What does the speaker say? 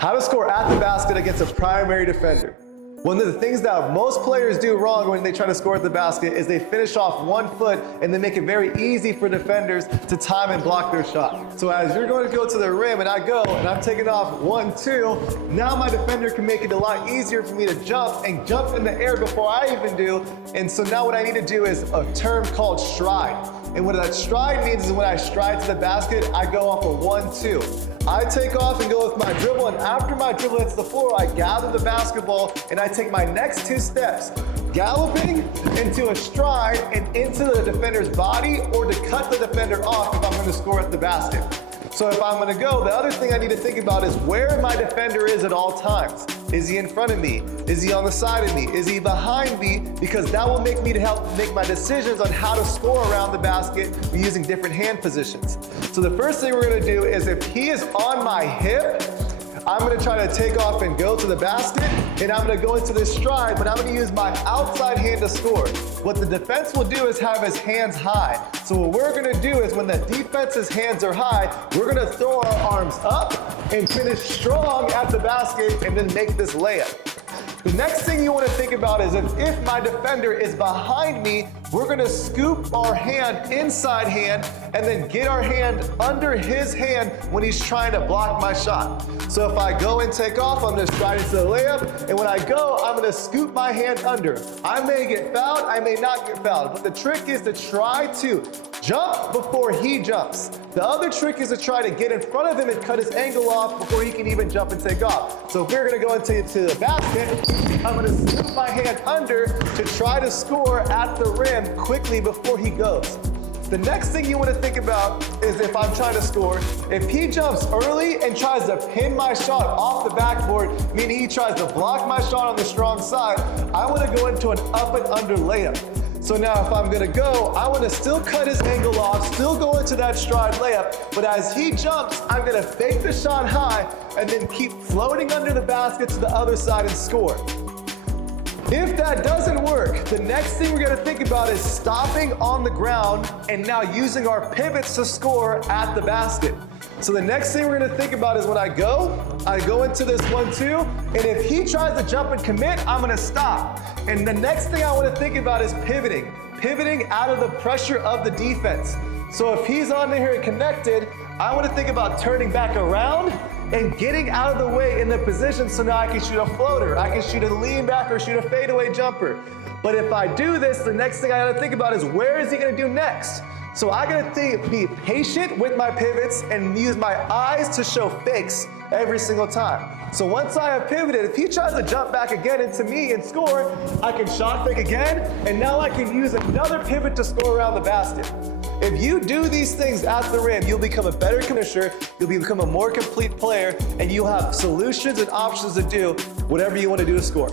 How to score at the basket against a primary defender. One of the things that most players do wrong when they try to score at the basket is they finish off 1 foot and they make it very easy for defenders to time and block their shot. So as you're going to go to the rim and I go and I'm taking off 1, 2, now my defender can make it a lot easier for me to jump in the air before I even do. And so now what I need to do is a term called stride. And what that stride means is when I stride to the basket, I go off a 1, 2. I take off and go with my dribble, and after my dribble hits the floor, I gather the basketball and I take my next 2 steps, galloping into a stride and into the defender's body, or to cut the defender off if I'm going to score at the basket. So if I'm going to go, the other thing I need to think about is where my defender is at all times. Is he in front of me? Is he on the side of me? Is he behind me? Because that will make me to help make my decisions on how to score around the basket using different hand positions. So the first thing we're going to do is if he is on my hip, I'm going to try to take off and go to the basket, and I'm going to go into this stride, but I'm going to use my outside hand to score. What the defense will do is have his hands high. So what we're going to do is when the defense's hands are high, we're going to throw our arms up and finish strong at the basket and then make this layup. The next thing you want to think about is if my defender is behind me, we're going to scoop our hand, inside hand, and then get our hand under his hand when he's trying to block my shot. So if I go and take off, I'm going to stride into the layup, and when I go, I'm going to scoop my hand under. I may get fouled, I may not get fouled, but the trick is to try to jump before he jumps. The other trick is to try to get in front of him and cut his angle off before he can even jump and take off. So if we're going to go into the basket, I'm going to scoop my hand under to try to score at the rim quickly before he goes. The next thing you want to think about is if I'm trying to score, if he jumps early and tries to pin my shot off the backboard, meaning he tries to block my shot on the strong side, I want to go into an up and under layup. So now if I'm going to go, I want to still cut his angle off, still go into that stride layup, but as he jumps, I'm going to fake the shot high and then keep floating under the basket to the other side and score. If that doesn't work, the next thing we're going to think about is stopping on the ground and now using our pivots to score at the basket. So the next thing we're going to think about is when I go into this 1, 2, and if he tries to jump and commit, I'm going to stop. And the next thing I want to think about is pivoting out of the pressure of the defense. So if he's on here and connected, I want to think about turning back around and getting out of the way in the position so now I can shoot a floater, I can shoot a lean back or shoot a fadeaway jumper. But if I do this, the next thing I gotta think about is where is he gonna do next? So I gotta be patient with my pivots and use my eyes to show fakes every single time. So once I have pivoted, if he tries to jump back again into me and score, I can shot fake again, and now I can use another pivot to score around the basket. If you do these things at the rim, you'll become a better finisher, you'll become a more complete player, and you'll have solutions and options to do whatever you want to do to score.